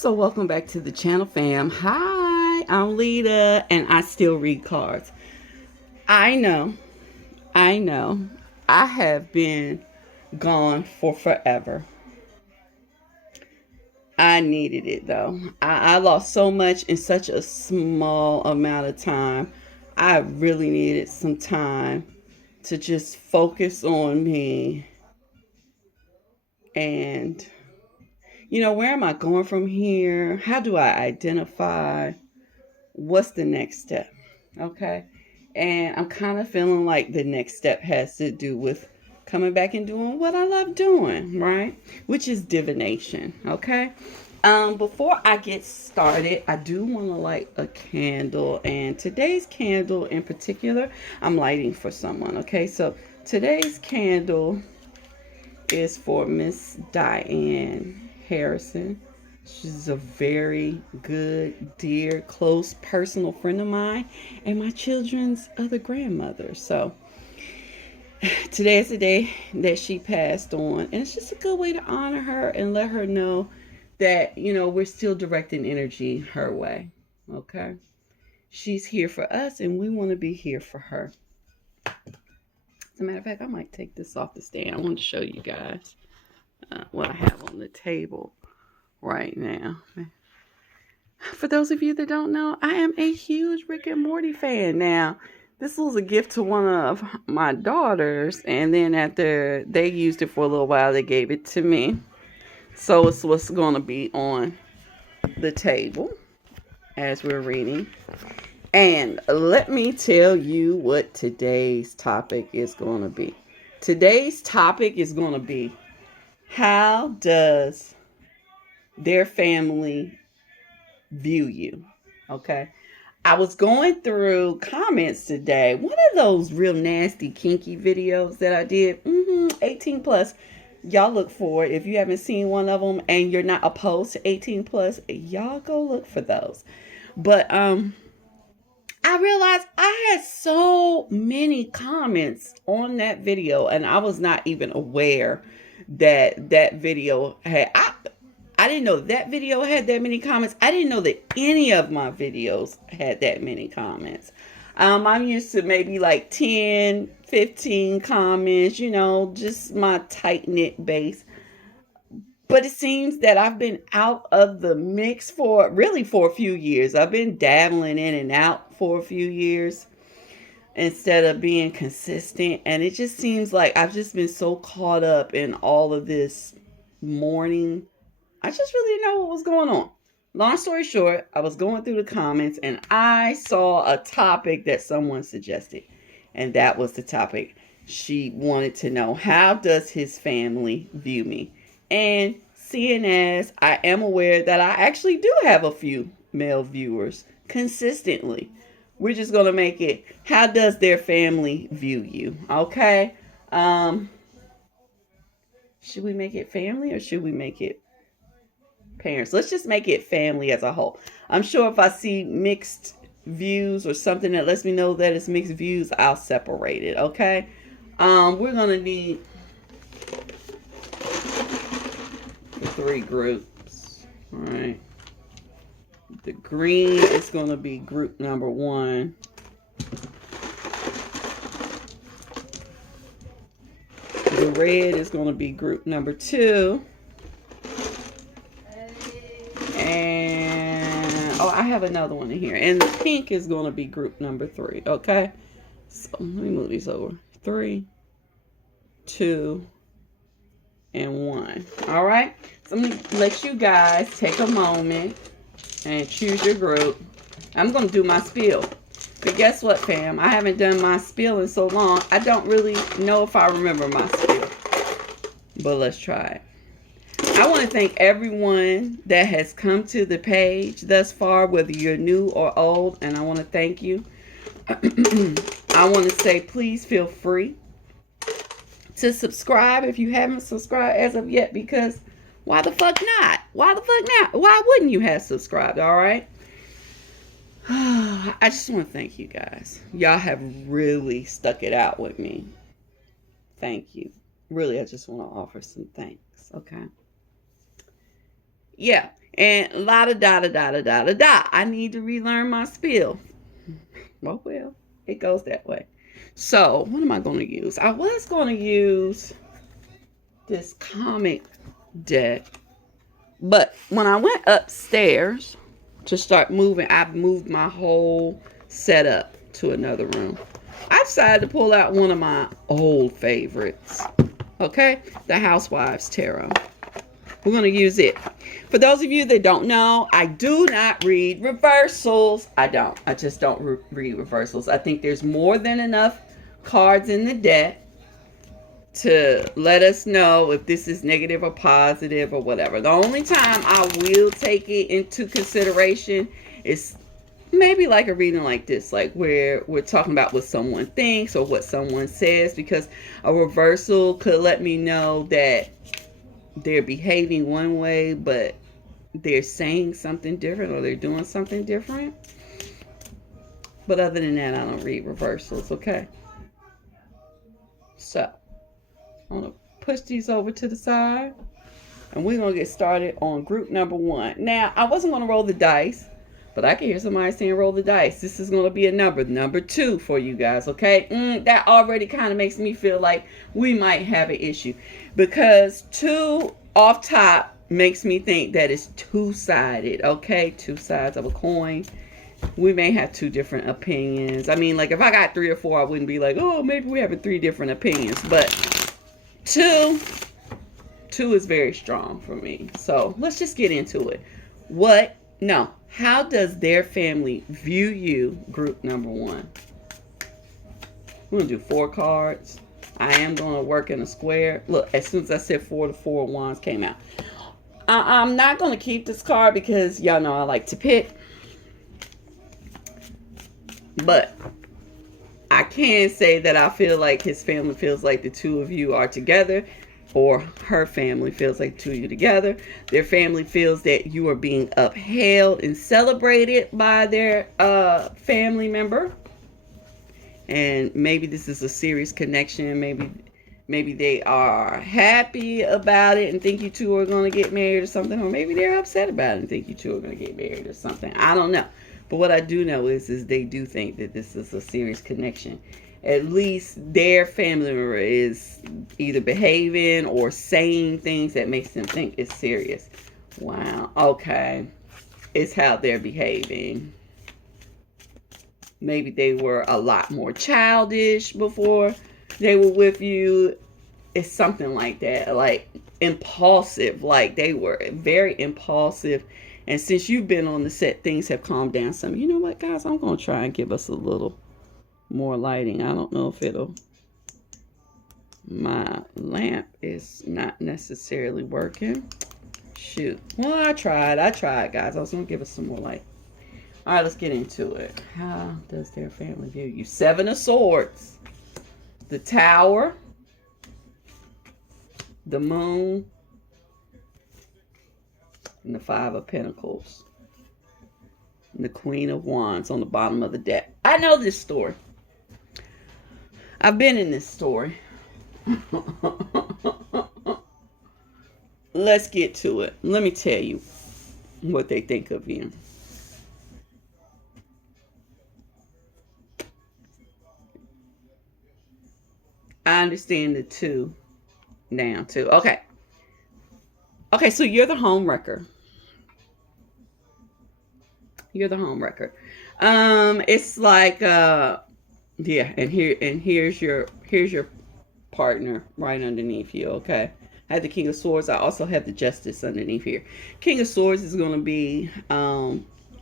So welcome back to the channel, fam. Hi, I'm Lita, and I still read cards. I know, I have been gone for forever. I needed it though. I lost so much in such a small amount of time. I really needed some time to just focus on me and, where am I going from here? How do I identify? What's the next step? Okay. And I'm kind of feeling like the next step has to do with coming back and doing what I love doing, right? Which is divination. Okay. Before I get started, I do want to light a candle, and today's candle in particular, I'm lighting for someone. Okay. So today's candle is for Miss Diane Harrison. She's a very good, dear, close, personal friend of mine and my children's other grandmother. So today is the day that she passed on, and it's just a good way to honor her and let her know that, we're still directing energy her way. Okay? She's here for us, and we want to be here for her. As a matter of fact, I might take this off the stand. I want to show you guys what I have on the table right now. For those of you that don't know, I am a huge Rick and Morty fan. Now, this was a gift to one of my daughters, and then after they used it for a little while, they gave it to me. So it's what's going to be on the table as we're reading. And let me tell you what today's topic is going to be. Today's topic is going to be, how does their family view you? Okay. I was going through comments today. One of those real nasty, kinky videos that I did, 18 plus. Y'all look for it. If you haven't seen one of them and you're not opposed to 18 plus, y'all go look for those. But I realized I had so many comments on that video, and I was not even aware that video had. I didn't know that video had that many comments. I didn't know that any of my videos had that many comments. I'm used to maybe like 10, 15 comments, just my tight-knit base. But it seems that I've been out of the mix for a few years. I've been dabbling in and out for a few years instead of being consistent. And it just seems like I've just been so caught up in all of this mourning. I just really didn't know what was going on. Long story short, I was going through the comments and I saw a topic that someone suggested. And that was the topic. She wanted to know, how does his family view me? And seeing as I am aware that I actually do have a few male viewers consistently, we're just going to make it, how does their family view you? Okay. Should we make it family or should we make it parents? Let's just make it family as a whole. I'm sure if I see mixed views or something that lets me know that it's mixed views, I'll separate it. Okay. We're going to need 3 groups. All right. The green is going to be group number 1. The red is going to be group number 2. And I have another one in here. And the pink is going to be group number 3. Okay. So let me move these over. 3, 2, and 1. All right. So I'm going to let you guys take a moment and choose your group. I'm going to do my spiel. But guess what, fam? I haven't done my spiel in so long. I don't really know if I remember my spiel. But let's try it. I want to thank everyone that has come to the page thus far, whether you're new or old, and I want to thank you. I want to say, please feel free to subscribe if you haven't subscribed as of yet, because why the fuck not? Why the fuck not? Why wouldn't you have subscribed? All right. I just want to thank you guys. Y'all have really stuck it out with me. Thank you. Really, I just want to offer some thanks. Okay. Yeah. And la da da da da da da da da. I need to relearn my spiel. Well, it goes that way. So, what am I going to use? I was going to use this comic deck, but when I went upstairs to start moving, I moved my whole setup to another room. I decided to pull out one of my old favorites. Okay, the Housewives Tarot. We're going to use it. For those of you that don't know, I do not read reversals. I just don't read reversals. I think there's more than enough cards in the deck to let us know if this is negative or positive or whatever. The only time I will take it into consideration is maybe like a reading like this, like where we're talking about what someone thinks or what someone says, because a reversal could let me know that they're behaving one way, but they're saying something different or they're doing something different. But other than that, I don't read reversals, okay? So, I'm going to push these over to the side, and we're going to get started on group number 1. Now, I wasn't going to roll the dice, but I can hear somebody saying roll the dice. This is going to be a number 2 for you guys, okay? That already kind of makes me feel like we might have an issue, because 2 off top makes me think that it's two-sided, okay? 2 sides of a coin. We may have 2 different opinions. I mean, like if I got 3 or 4, I wouldn't be like, oh, maybe we're having 3 different opinions, but 2 is very strong for me. So let's just get into it. How does their family view you, group number 1? We're going to do 4 cards. I am going to work in a square. Look, as soon as I said 4, the 4 of Wands came out. I'm not going to keep this card because y'all know I like to pick. But I can say that I feel like his family feels like the 2 of you are together, or her family feels like the 2 of you together. Their family feels that you are being upheld and celebrated by their family member. And maybe this is a serious connection. Maybe they are happy about it and think you 2 are going to get married or something. Or maybe they're upset about it and think you 2 are going to get married or something. I don't know. But what I do know is they do think that this is a serious connection. At least their family member is either behaving or saying things that makes them think it's serious. Wow. Okay. It's how they're behaving. Maybe they were a lot more childish before they were with you. It's something like that. Like impulsive. Like they were very impulsive. And since you've been on the set, things have calmed down some. You know what, guys? I'm going to try and give us a little more lighting. I don't know if it'll... My lamp is not necessarily working. Shoot. Well, I tried, guys. I was going to give us some more light. All right, let's get into it. How does their family view you? 7 of Swords. The Tower. The Moon. And the 5 of Pentacles. And the Queen of Wands on the bottom of the deck. I know this story. I've been in this story. Let's get to it. Let me tell you what they think of you. I understand the 2 down too. Okay. Okay, so you're the home wrecker. You're the home wrecker. It's like yeah, and here's your partner right underneath you, okay? I have the King of Swords. I also have the Justice underneath here. King of Swords is going to be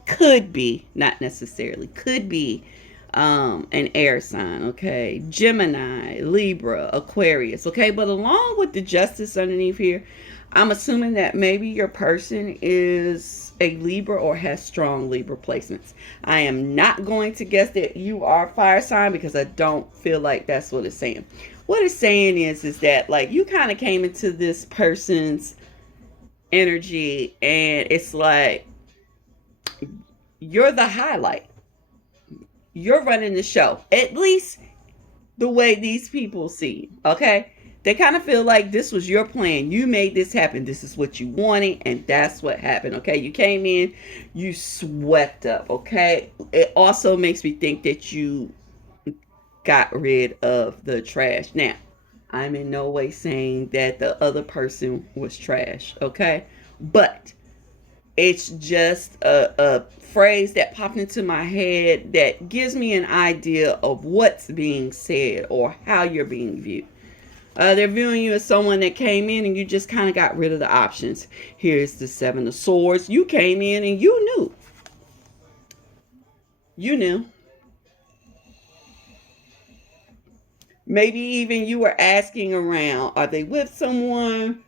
could be, not necessarily, could be an air sign, okay? Gemini, Libra, Aquarius, okay? But along with the Justice underneath here, I'm assuming that maybe your person is a Libra or has strong Libra placements. I am not going to guess that you are fire sign because I don't feel like that's what it's saying. What it's saying is that like you kind of came into this person's energy and it's like you're the highlight. You're running the show. At least the way these people see you, okay? They kind of feel like this was your plan. You made this happen. This is what you wanted, and that's what happened. Okay, you came in, you swept up. Okay, it also makes me think that you got rid of the trash. Now, I'm in no way saying that the other person was trash. Okay, but it's just a phrase that popped into my head that gives me an idea of what's being said or how you're being viewed. They're viewing you as someone that came in and you just kind of got rid of the options. Here's the Seven of Swords. You came in and you knew. You knew. Maybe even you were asking around, are they with someone?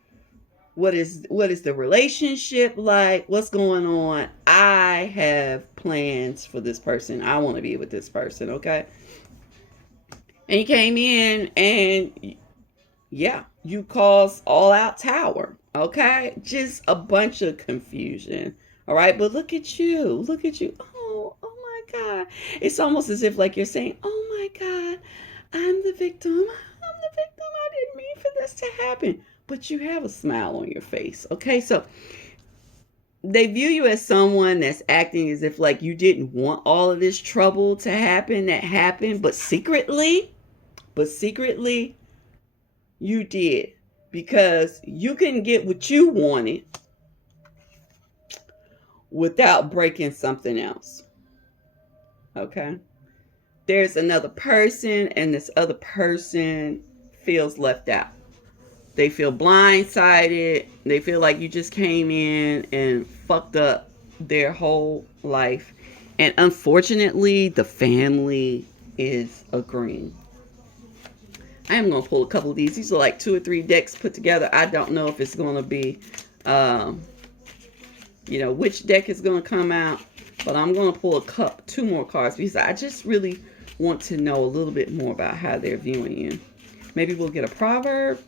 What is the relationship like? What's going on? I have plans for this person. I want to be with this person, okay? And you came in and yeah, you caused all out tower. Okay? Just a bunch of confusion. All right? But look at you. Look at you. Oh my God. It's almost as if like you're saying, oh my God, I'm the victim. I'm the victim. I didn't mean for this to happen. But you have a smile on your face. Okay? So they view you as someone that's acting as if like you didn't want all of this trouble to happen that happened, but secretly you did, because you couldn't get what you wanted without breaking something else. Okay? There's another person, and this other person feels left out. They feel blindsided. They feel like you just came in and fucked up their whole life. And unfortunately, the family is agreeing. I am going to pull a couple of these. These are like 2 or 3 decks put together. I don't know if it's going to be, which deck is going to come out. But I'm going to pull 2 more cards because I just really want to know a little bit more about how they're viewing you. Maybe we'll get a proverb.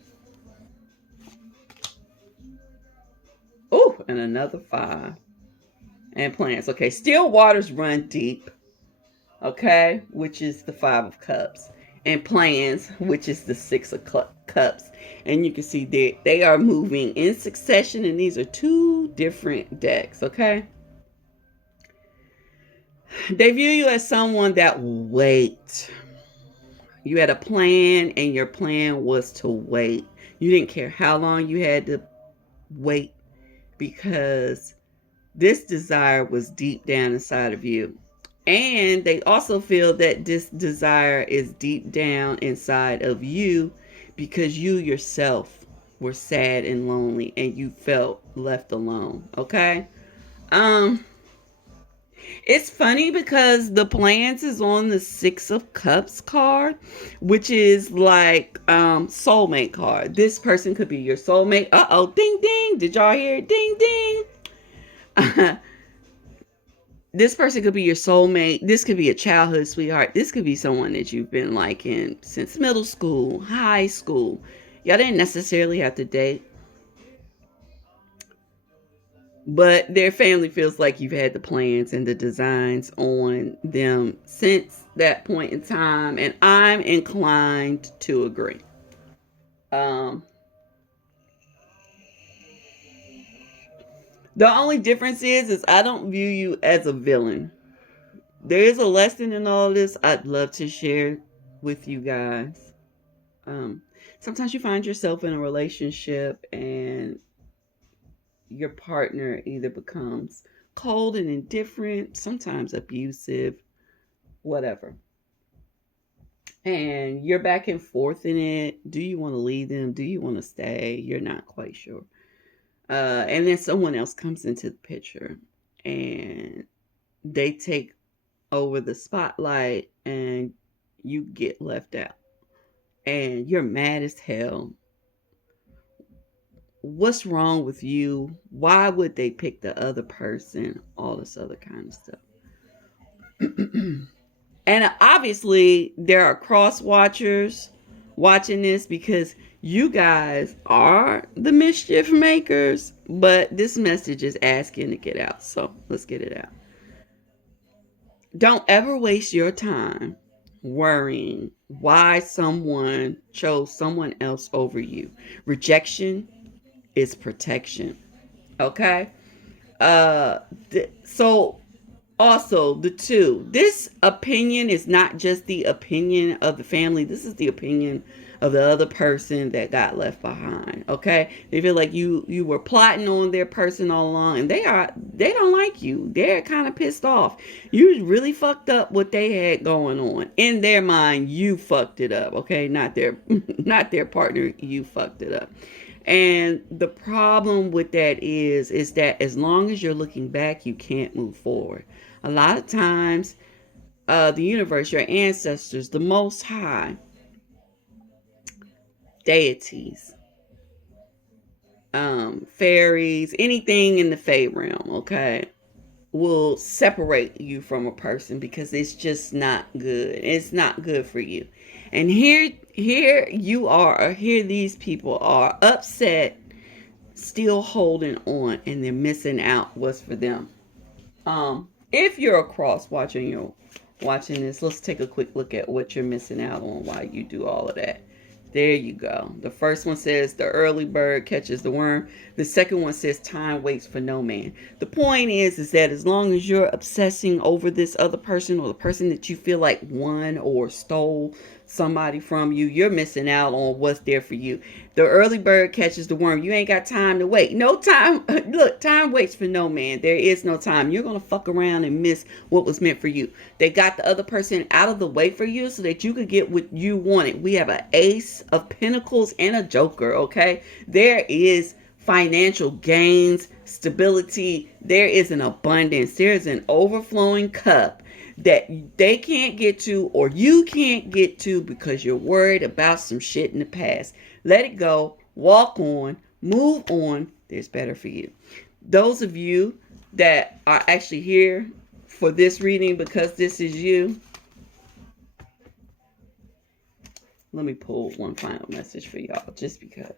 Oh, and another 5. And plants. Okay, still waters run deep. Okay, which is the 5 of Cups. And plans, which is the 6 of Cups. And you can see they are moving in succession, and these are 2 different decks, okay? They view you as someone that will wait. You had a plan, and your plan was to wait. You didn't care how long you had to wait, because this desire was deep down inside of you. And they also feel that this desire is deep down inside of you because you yourself were sad and lonely and you felt left alone. Okay? It's funny because the plans is on the 6 of Cups card, which is like soulmate card. This person could be your soulmate. Uh-oh, ding ding. Did y'all hear it? Ding ding. This person could be your soulmate. This could be a childhood sweetheart. This could be someone that you've been liking since middle school, high school. Y'all didn't necessarily have to date, but their family feels like you've had the plans and the designs on them since that point in time, and I'm inclined to agree. Um, the only difference is I don't view you as a villain. There is a lesson in all this I'd love to share with you guys. Sometimes you find yourself in a relationship and your partner either becomes cold and indifferent, sometimes abusive, whatever. And you're back and forth in it. Do you want to leave them? Do you want to stay? You're not quite sure. And then someone else comes into the picture and they take over the spotlight and you get left out. And you're mad as hell. What's wrong with you? Why would they pick the other person? All this other kind of stuff. And obviously, there are cross watchers watching this because you guys are the mischief makers, but this message is asking to get out. So let's get it out. Don't ever waste your time worrying why someone chose someone else over you. Rejection is protection. Okay? So also the two, this opinion is not just the opinion of the family. This is the opinion of the other person that got left behind. Okay, they feel like you were plotting on their person all along, and they don't like you. They're kind of pissed off. You really fucked up what they had going on. In their mind, you fucked it up. Okay, not their not their partner. You fucked it up. And the problem with that is that as long as you're looking back, you can't move forward. A lot of times, the universe, your ancestors, the Most High, deities, fairies, anything in the fae realm, okay, will separate you from a person because it's just not good. It's not good for you. And here you are, here these people are upset, still holding on, and they're missing out what's for them. If you're across watching this, let's take a quick look at what you're missing out on while you do all of that. There you go. The first one says the early bird catches the worm. The second one says time waits for no man. The point is that as long as you're obsessing over this other person or the person that you feel like won or stole somebody from you, you're missing out on what's there for you. The early bird catches the worm. You ain't got time to wait. No time. Look, time waits for no man. There is no time. You're going to fuck around and miss what was meant for you. They got the other person out of the way for you so that you could get what you wanted. We have an ace of pentacles and a joker, okay? There is financial gains, stability. There is an abundance. There is an overflowing cup that they can't get to or you can't get to because you're worried about some shit in the past. Let it go. Walk on. Move on. There's better for you. Those of you that are actually here for this reading because this is you, let me pull one final message for y'all just because.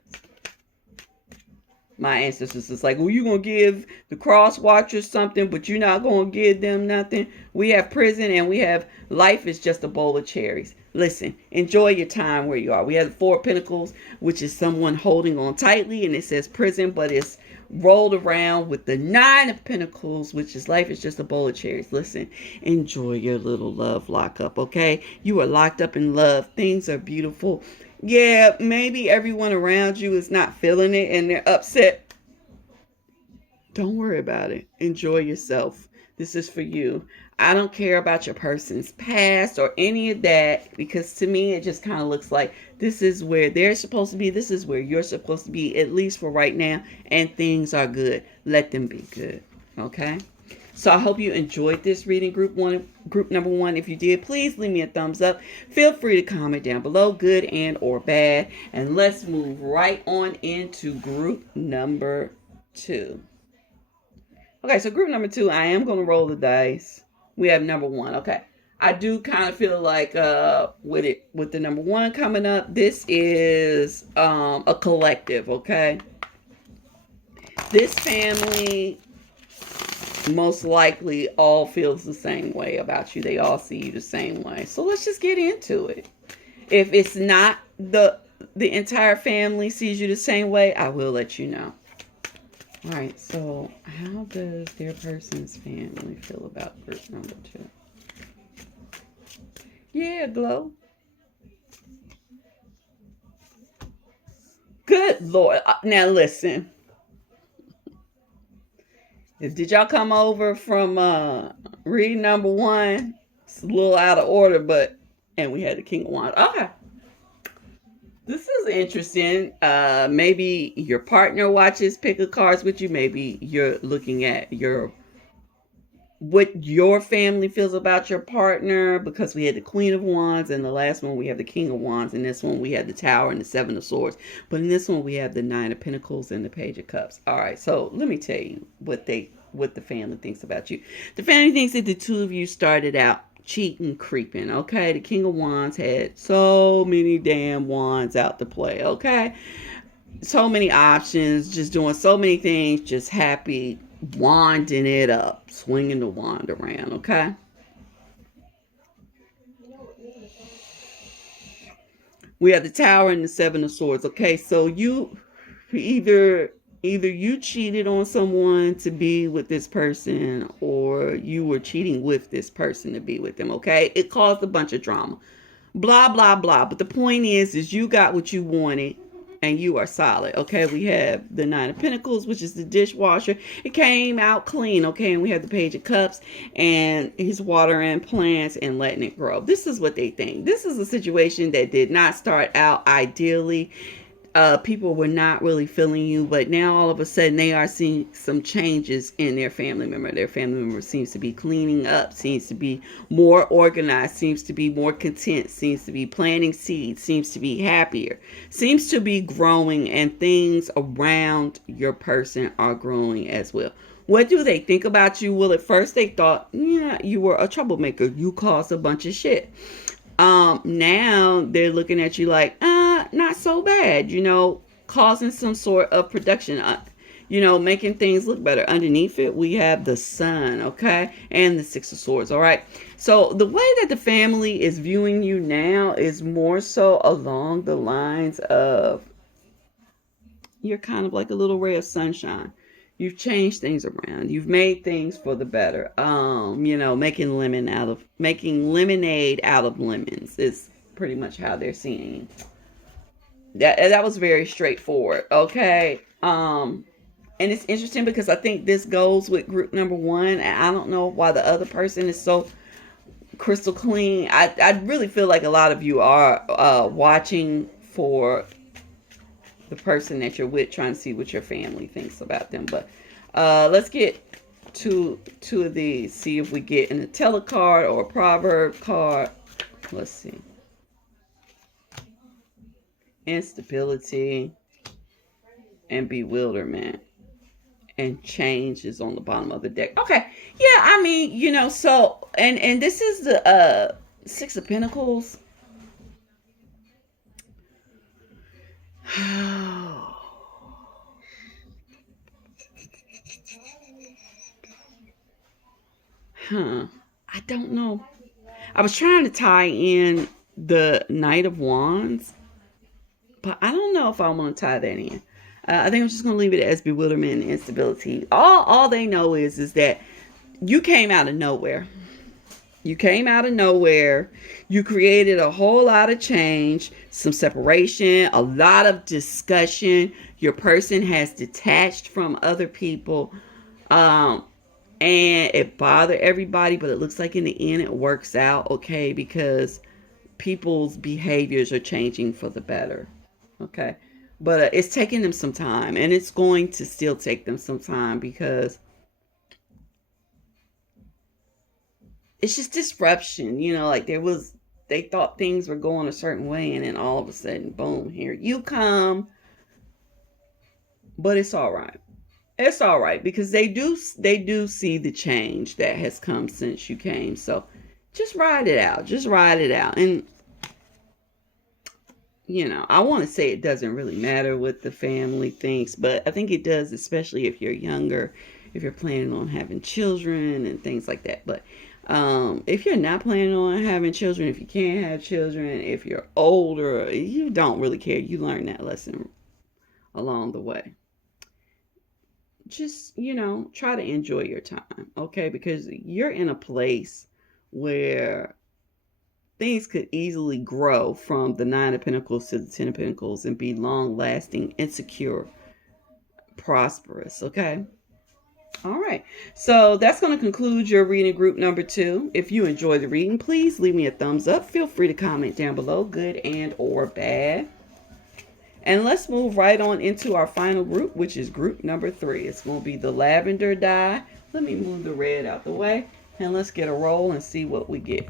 My ancestors is like, well, you going to give the cross watchers something, but you're not going to give them nothing. We have prison and we have life is just a bowl of cherries. Listen, enjoy your time where you are. We have the Four of Pentacles, which is someone holding on tightly, and it says prison, but it's rolled around with the Nine of Pentacles, which is life is just a bowl of cherries. Listen, enjoy your little love lockup, okay? You are locked up in love. Things are beautiful. Yeah, maybe everyone around you is not feeling it and they're upset. Don't worry about it. Enjoy yourself. This is for you. I don't care about your person's past or any of that because to me it just kind of looks like this is where they're supposed to be. This is where you're supposed to be, at least for right now. And things are good. Let them be good. Okay? So I hope you enjoyed this reading, group number one. If you did, please leave me a thumbs up. Feel free to comment down below, good and or bad. And let's move right on into group number two. Okay, so group number two, I am going to roll the dice. We have number one. Okay. I do kind of feel like with the number one coming up, this is a collective, okay? This family most likely all feels the same way about you. They all see you the same way. So let's just get into it. If it's not the entire family sees you the same way, I will let you know. All right, so how does their person's family feel about group number two? Yeah, glow. Good Lord. Now listen. Did y'all come over from read number one? It's a little out of order, and we had the King of Wands. Okay. This is interesting. Maybe your partner watches pick a cards with you. Maybe you're looking at what your family feels about your partner, because we had the Queen of Wands, and the last one we have the King of Wands, and this one we have the Tower and the Seven of Swords. But in this one we have the Nine of Pentacles and the Page of Cups. All right, so let me tell you what the family thinks about you. The family thinks that the two of you started out cheating, creeping, okay? The King of Wands had so many damn wands out to play, okay? So many options, just doing so many things, just happy, wanding it up, swinging the wand around, okay? We have the Tower and the Seven of Swords. Okay, so you either you cheated on someone to be with this person, or you were cheating with this person to be with them. Okay, it caused a bunch of drama, blah blah blah. But the point is you got what you wanted, and you are solid. Okay, we have the Nine of Pentacles, which is the dishwasher. It came out clean. Okay, and we have the Page of Cups, and he's watering plants and letting it grow. This is what they think. This is a situation that did not start out ideally. People were not really feeling you, but now all of a sudden they are seeing some changes in their family member. Their family member seems to be cleaning up, seems to be more organized, seems to be more content, seems to be planting seeds, seems to be happier, seems to be growing, and things around your person are growing as well. What do they think about you? Well, at first they thought, yeah, you were a troublemaker. You caused a bunch of shit. Now they're looking at you like, not so bad, causing some sort of production, making things look better. Underneath it, we have the Sun, okay, and the Six of Swords. All right, so the way that the family is viewing you now is more so along the lines of you're kind of like a little ray of sunshine. You've changed things around. You've made things for the better. Making lemonade out of lemons is pretty much how they're seeing that was very straightforward. Okay. And it's interesting because I think this goes with group number one, and I don't know why the other person is so crystal clean. I really feel like a lot of you are watching for the person that you're with, trying to see what your family thinks about them. But let's get two of these, see if we get in a tele card or a proverb card. Let's see. Instability and bewilderment, and change is on the bottom of the deck. Okay, yeah, I mean, so and this is the Six of Pentacles. I don't know. I was trying to tie in the Knight of Wands, but I don't know if I want to tie that in. I think I'm just going to leave it as bewilderment and instability. All they know is that you came out of nowhere. You came out of nowhere. You created a whole lot of change, some separation, a lot of discussion. Your person has detached from other people. And it bothered everybody, but it looks like in the end it works out okay because people's behaviors are changing for the better. Okay. But it's taking them some time, and it's going to still take them some time because it's just disruption, like they thought things were going a certain way, and then all of a sudden, boom, here you come. But it's all right. It's all right because they do see the change that has come since you came. So just ride it out. Just ride it out. And I want to say it doesn't really matter what the family thinks, but I think it does, especially if you're younger, if you're planning on having children and things like that. But if you're not planning on having children, if you can't have children, if you're older, you don't really care. You learn that lesson along the way. Just, try to enjoy your time, okay? Because you're in a place where things could easily grow from the Nine of Pentacles to the Ten of Pentacles and be long-lasting, insecure, prosperous, okay? All right. So that's going to conclude your reading group number 2. If you enjoyed the reading, please leave me a thumbs up. Feel free to comment down below, good and or bad. And let's move right on into our final group, which is group number 3. It's going to be the lavender die. Let me move the red out the way, and let's get a roll and see what we get.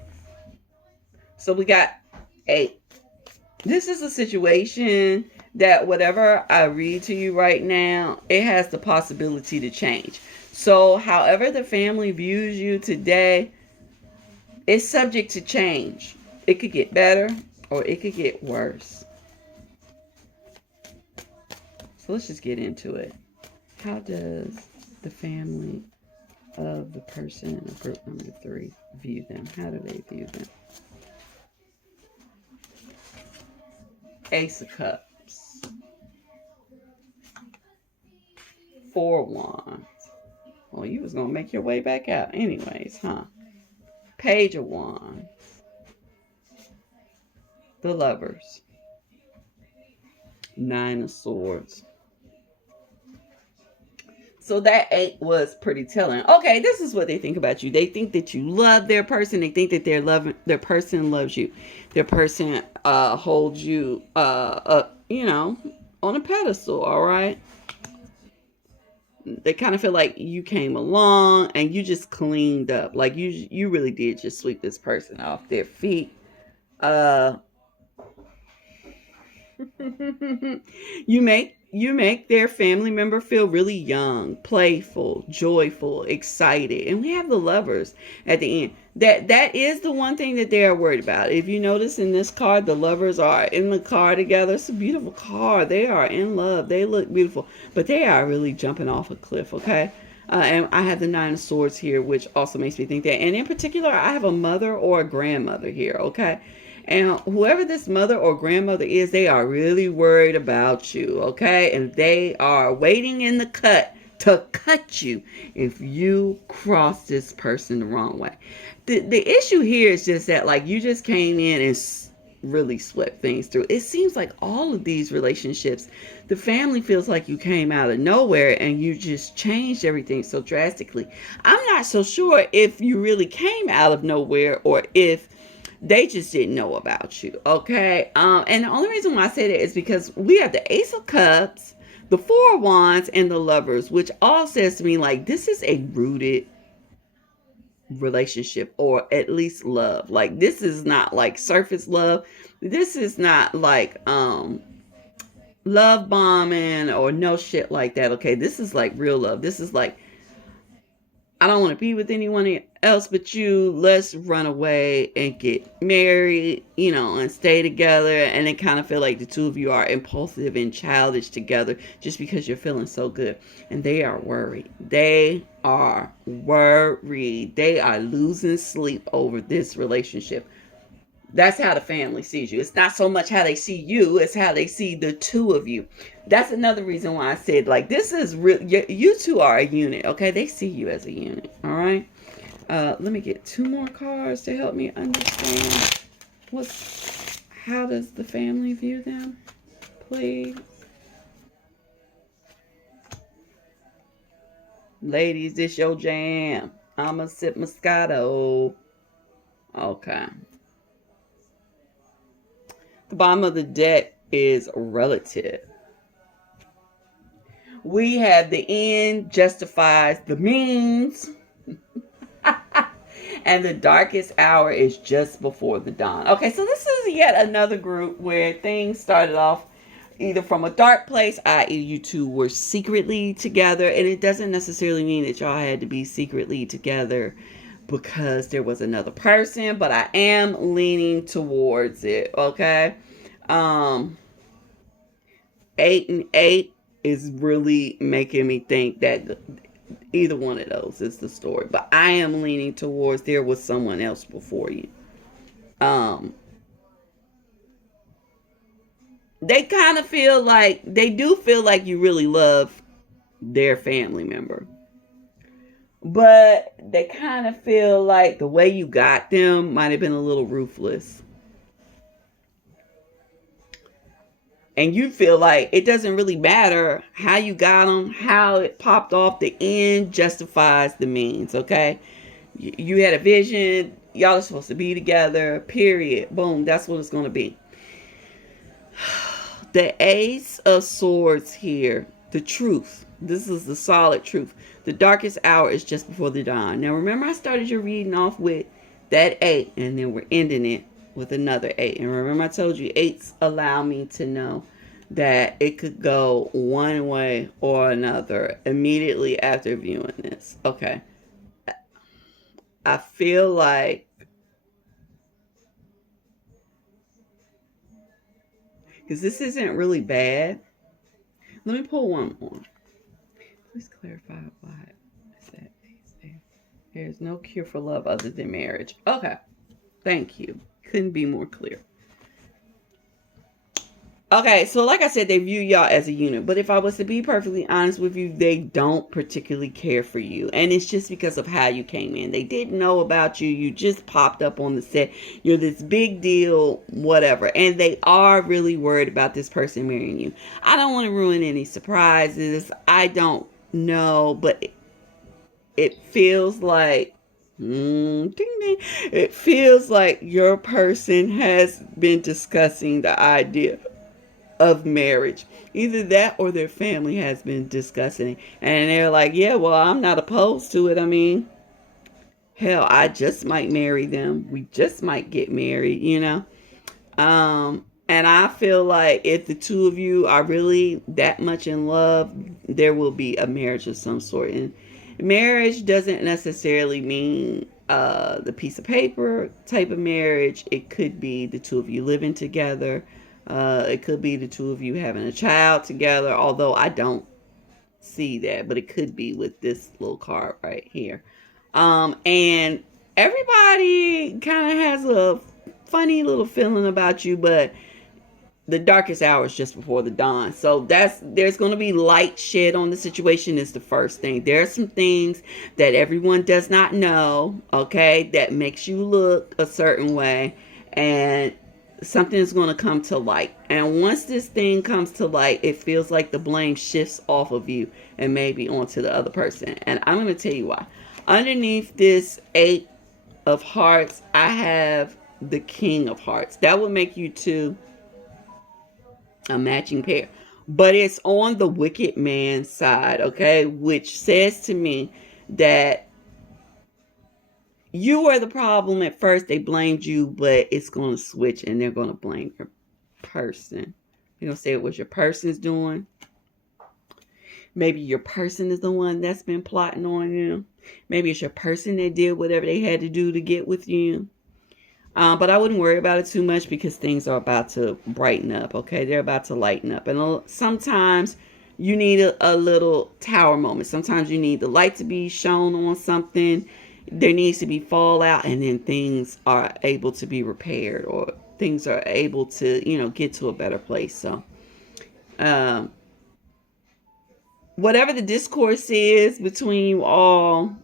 So we got 8. This is a situation that whatever I read to you right now, it has the possibility to change. So however the family views you today, it's subject to change. It could get better or it could get worse. So let's just get into it. How does the family of the person in group number 3 view them? How do they view them? Ace of Cups. 4 Wands. Well, you was going to make your way back out anyways, huh? Page of Wands. The Lovers. 9 of Swords. So that 8 was pretty telling. Okay, this is what they think about you. They think that you love their person. They think that their person loves you. Their person holds you on a pedestal, all right? They kind of feel like you came along and you just cleaned up. Like you really did just sweep this person off their feet. You make their family member feel really young, playful, joyful, excited. And we have the Lovers at the end. That is the one thing that they are worried about. If you notice in this card, the Lovers are in the car together. It's a beautiful car. They are in love. They look beautiful, but they are really jumping off a cliff, okay? And I have the 9 of Swords here, which also makes me think that. And in particular, I have a mother or a grandmother here, okay? And whoever this mother or grandmother is, they are really worried about you, okay? And they are waiting in the cut to cut you if you cross this person the wrong way. The issue here is just that, like, you just came in and really swept things through. It seems like all of these relationships, the family feels like you came out of nowhere and you just changed everything so drastically. I'm not so sure if you really came out of nowhere or if they just didn't know about you, okay? And the only reason why I say that is because we have the Ace of Cups, the 4 of Wands, and the Lovers, which all says to me, like, this is a rooted relationship, or at least love. Like, this is not like surface love. This is not like love bombing or no shit like that, okay? This is like real love. This is like, I don't want to be with anyone else but you. Let's run away and get married, and stay together. And they kind of feel like the two of you are impulsive and childish together just because you're feeling so good. And they are worried. They are worried. They are losing sleep over this relationship. That's how the family sees you. It's not so much how they see you, it's how they see the two of you. That's another reason why I said, like, this is real. You two are a unit, okay? They see you as a unit, all right? Let me get 2 more cards to help me understand how does the family view them, please? Ladies, this your jam. I'ma sip Moscato. Okay. The bottom of the deck is relative. We have the end justifies the means. And the darkest hour is just before the dawn. Okay, so this is yet another group where things started off either from a dark place, i.e. you two were secretly together. And it doesn't necessarily mean that y'all had to be secretly together because there was another person, but I am leaning towards it, okay? 8 and 8 is really making me think that either one of those is the story, but I am leaning towards there was someone else before you. They kind of feel like, they do feel like you really love their family member, but they kind of feel like the way you got them might have been a little ruthless. And you feel like it doesn't really matter how you got them, how it popped off. The end justifies the means, okay? You had a vision. Y'all are supposed to be together, period. Boom, that's what it's going to be. The Ace of Swords here, the truth. This is the solid truth. The darkest hour is just before the dawn. Now, remember I started your reading off with that 8, and then we're ending it with another 8. And remember I told you 8s allow me to know that it could go one way or another immediately after viewing this. Okay. I feel like, because this isn't really bad. Let me pull one more. Please clarify why is that there's no cure for love other than marriage. Okay. Thank you. Couldn't be more clear. Okay, so like I said, they view y'all as a unit. But if I was to be perfectly honest with you, they don't particularly care for you. And it's just because of how you came in. They didn't know about you. You just popped up on the set. You're this big deal, whatever. And they are really worried about this person marrying you. I don't want to ruin any surprises. I don't know, but it feels like ding, ding. It feels like your person has been discussing the idea of marriage. Either that or their family has been discussing it. And they're like, yeah, well, I'm not opposed to it. I mean, hell, I just might marry them. We just might get married, you know? And I feel like if the two of you are really that much in love, there will be a marriage of some sort. And marriage doesn't necessarily mean the piece of paper type of marriage. It could be the two of you living together. It could be the two of you having a child together, although I don't see that, but it could be with this little card right here. And everybody kind of has a funny little feeling about you, but the darkest hour is just before the dawn. So there's going to be light shed on the situation is the first thing. There's some things that everyone does not know, okay, that makes you look a certain way, and something is going to come to light. And once this thing comes to light, it feels like the blame shifts off of you and maybe onto the other person. And I'm going to tell you why. Underneath this 8 of hearts, I have the King of Hearts. That would make you two a matching pair, but it's on the wicked man's side, okay, which says to me that you were the problem at first. They blamed you, but it's going to switch and they're going to blame your person. You're going to say it was your person's doing. Maybe your person is the one that's been plotting on you. Maybe it's your person that did whatever they had to do to get with you. But I wouldn't worry about it too much because things are about to brighten up, okay? They're about to lighten up. And sometimes you need a little tower moment. Sometimes you need the light to be shown on something. There needs to be fallout, and then things are able to be repaired, or things are able to, get to a better place. So, whatever the discourse is between you all,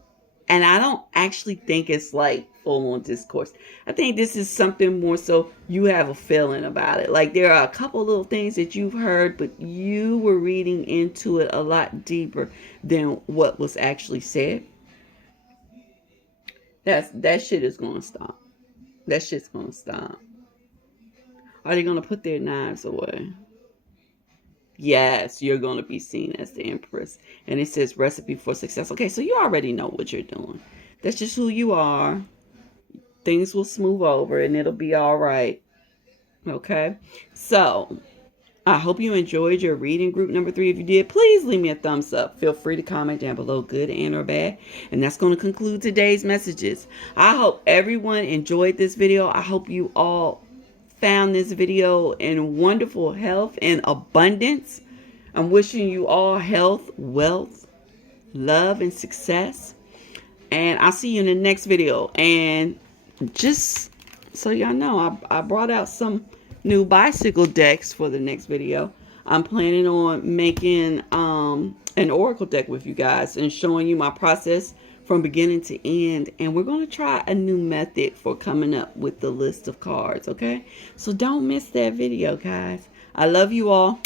and I don't actually think it's like full on discourse. I think this is something more so you have a feeling about it. Like there are a couple little things that you've heard, but you were reading into it a lot deeper than what was actually said. That shit is gonna stop. That shit's gonna stop. Are they gonna put their knives away? Yes, you're going to be seen as the Empress. And it says recipe for success. Okay, so you already know what you're doing. That's just who you are. Things will smooth over and it'll be all right. Okay, so I hope you enjoyed your reading group number 3. If you did, please leave me a thumbs up. Feel free to comment down below, good and or bad. And that's going to conclude today's messages. I hope everyone enjoyed this video. I hope you all found this video in wonderful health and abundance. I'm wishing you all health, wealth, love, and success. And I'll see you in the next video. And just so y'all know, I brought out some new bicycle decks for the next video. I'm planning on making an oracle deck with you guys and showing you my process from beginning to end. And we're going to try a new method for coming up with the list of cards, okay? So don't miss that video, guys. I love you all.